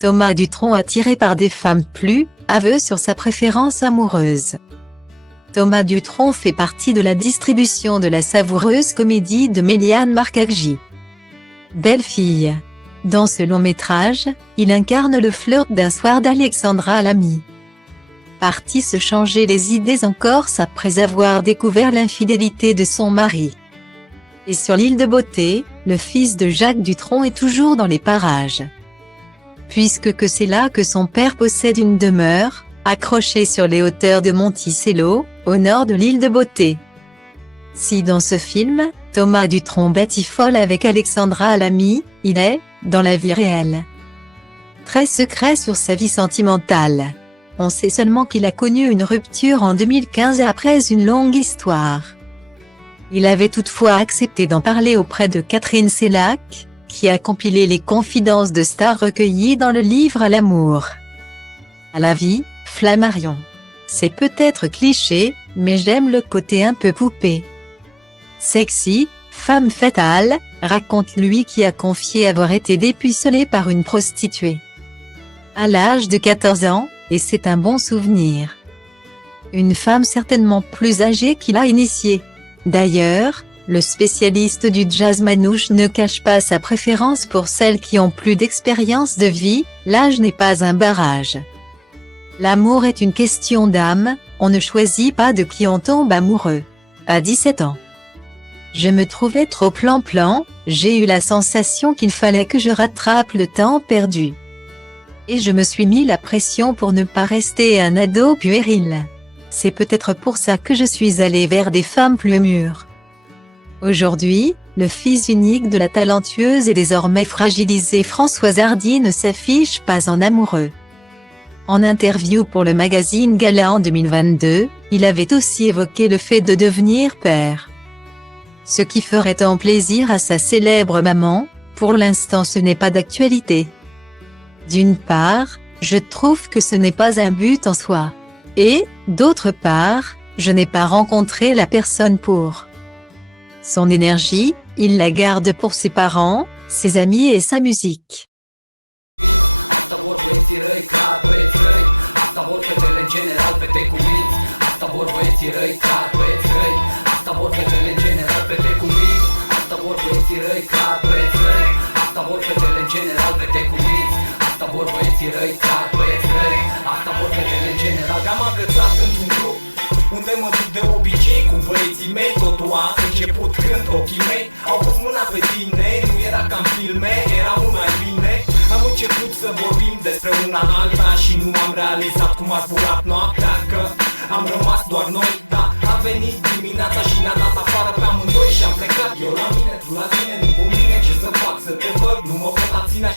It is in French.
Thomas Dutronc attiré par des femmes plus, aveu sur sa préférence amoureuse. Thomas Dutronc fait partie de la distribution de la savoureuse comédie de Méliane Marcaggi. Belle fille. Dans ce long métrage, il incarne le flirt d'un soir d'Alexandra Lamy. Parti se changer les idées en Corse après avoir découvert l'infidélité de son mari. Et sur l'île de Beauté, le fils de Jacques Dutronc est toujours dans les parages. Puisque c'est là que son père possède une demeure, accrochée sur les hauteurs de Monticello, au nord de l'île de Beauté. Si dans ce film, Thomas Dutronc batifole avec Alexandra Lamy, il est, dans la vie réelle, très secret sur sa vie sentimentale. On sait seulement qu'il a connu une rupture en 2015 après une longue histoire. Il avait toutefois accepté d'en parler auprès de Catherine Sellac, qui a compilé les confidences de stars recueillies dans le livre L'amour à la vie, Flammarion. C'est peut-être cliché, mais j'aime le côté un peu poupée. Sexy, femme fatale, raconte lui qui a confié avoir été dépucelé par une prostituée à l'âge de 14 ans, et c'est un bon souvenir. Une femme certainement plus âgée qu'il a initiée. D'ailleurs, le spécialiste du jazz manouche ne cache pas sa préférence pour celles qui ont plus d'expérience de vie, l'âge n'est pas un barrage. L'amour est une question d'âme, on ne choisit pas de qui on tombe amoureux. À 17 ans, je me trouvais trop plan-plan, j'ai eu la sensation qu'il fallait que je rattrape le temps perdu. Et je me suis mis la pression pour ne pas rester un ado puéril. C'est peut-être pour ça que je suis allée vers des femmes plus mûres. Aujourd'hui, le fils unique de la talentueuse et désormais fragilisée Françoise Hardy ne s'affiche pas en amoureux. En interview pour le magazine Gala en 2022, il avait aussi évoqué le fait de devenir père. Ce qui ferait tant plaisir à sa célèbre maman, pour l'instant ce n'est pas d'actualité. D'une part, je trouve que ce n'est pas un but en soi. Et, d'autre part, je n'ai pas rencontré la personne pour. Son énergie, il la garde pour ses parents, ses amis et sa musique. Asta vor băieții răi, ca băieți răi. Asta vor fetele în general, fete cu minți. Asta vor băieții răi, ca băieți răi. Asta vor fetele în general, fete cu minți. Asta vor băieții răi, ca băieți răi. Asta vor fetele în general, fete cu minți. Asta vor băieții răi, ca băieți răi. Asta vor fetele în general. Am agățat într-un grup unde mă duc de obicei cu băieții mei. Totul a început când ochii mei au pus mâna pe tine. Nu era ca în filme, era mult mai bine. Am început să vorbim despre una alta și nu am realizat cum a zburat noaptea, că am rămas doar noi. Dar a venit dimineața și ne-a dat afară pe amândoi și am plecat. Eu la mine, tu la tine, nu convine, ce să fac, să te văd, nu mă pot abține.